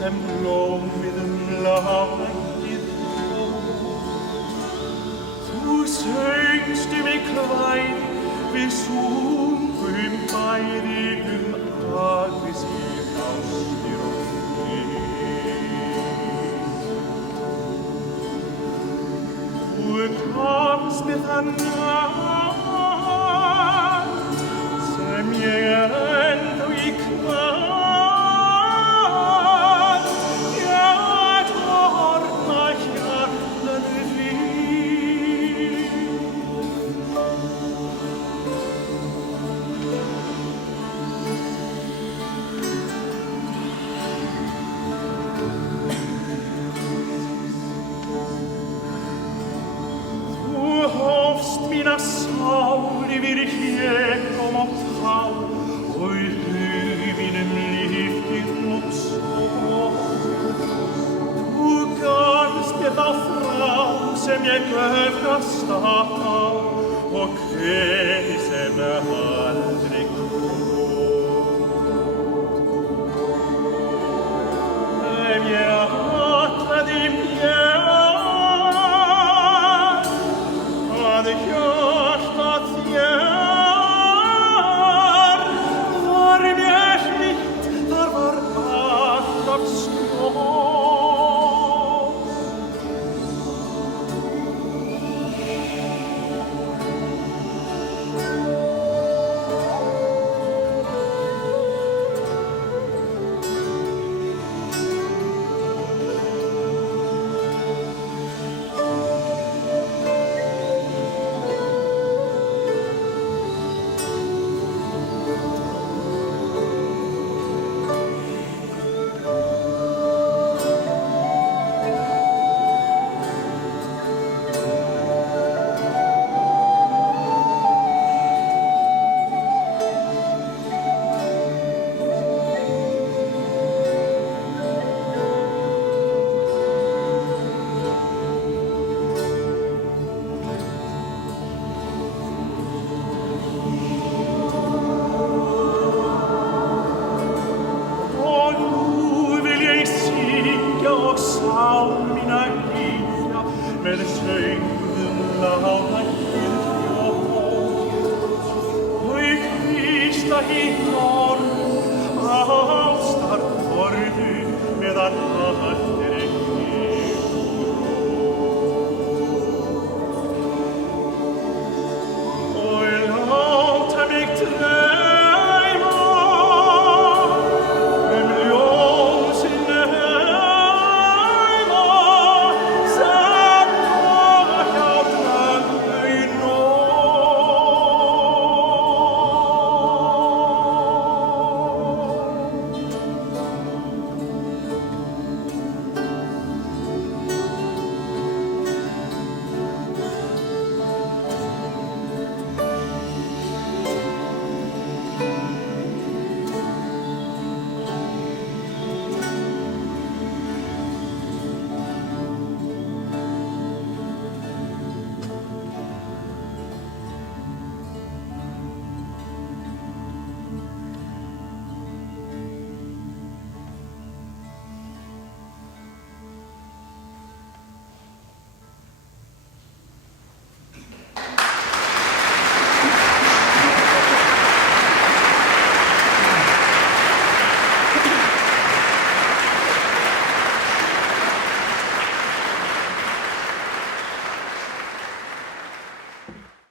sem blómið lagið Þú söngst mig kvæði, við sungum bæði aðeins í ástir og Þú komst með þann natt sem ég ennþá í kvöld Mína sál yfir hégum og tá og í hug mínum lífið og sorg. Þú gafst mér þá frá sem ég göfgast á og kveði sem aldrei kom. Ef ég atlaði mér að hjá